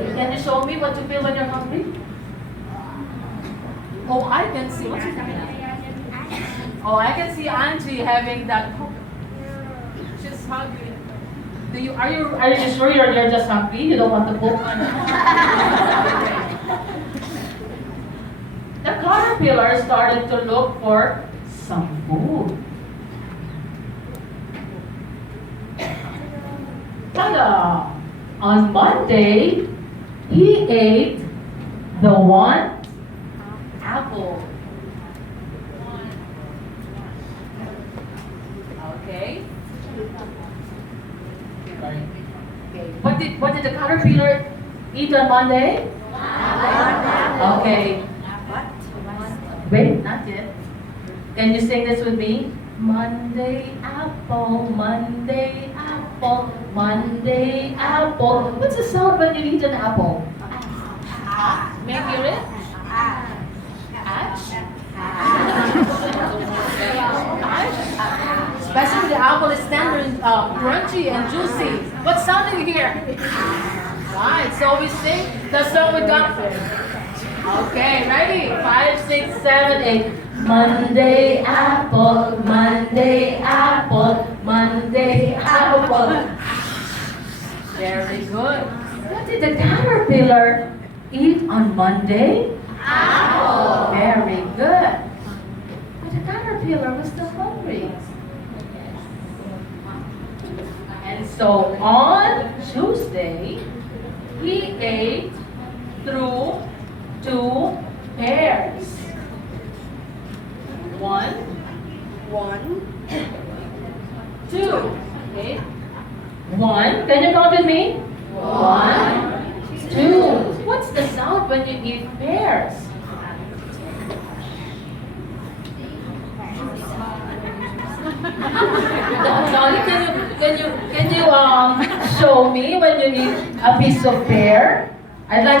Can you show me what you feel when you're hungry? Oh, I can see. What's your Oh, I can see Angie having that. She's hungry. Are you sure you're just hungry? You don't want to poke on it? The caterpillar started to look for some food. Ta-da! On Monday, he ate the one apple. Okay. What did the caterpillar eat on Monday? Okay. Wait, not yet. Can you sing this with me? Monday apple, Monday apple, Monday apple. What's the sound when you eat an apple? May I hear it? Ash? Especially the apple is tender and crunchy and juicy. What sound do you hear? Right, so we sing the song we got. Okay, ready? 5, 6, 7, 8. Monday apple, Monday apple, Monday apple. Very good. What did the caterpillar eat on Monday? Apple. Very good. But the caterpillar was still hungry. And so on Tuesday, he ate through 2 pears. 1, 2. Okay. 1. Can you count with me? 1, 2. What's the sound when you eat pears? Dolly, can you show me when you eat a piece of pear? I'd like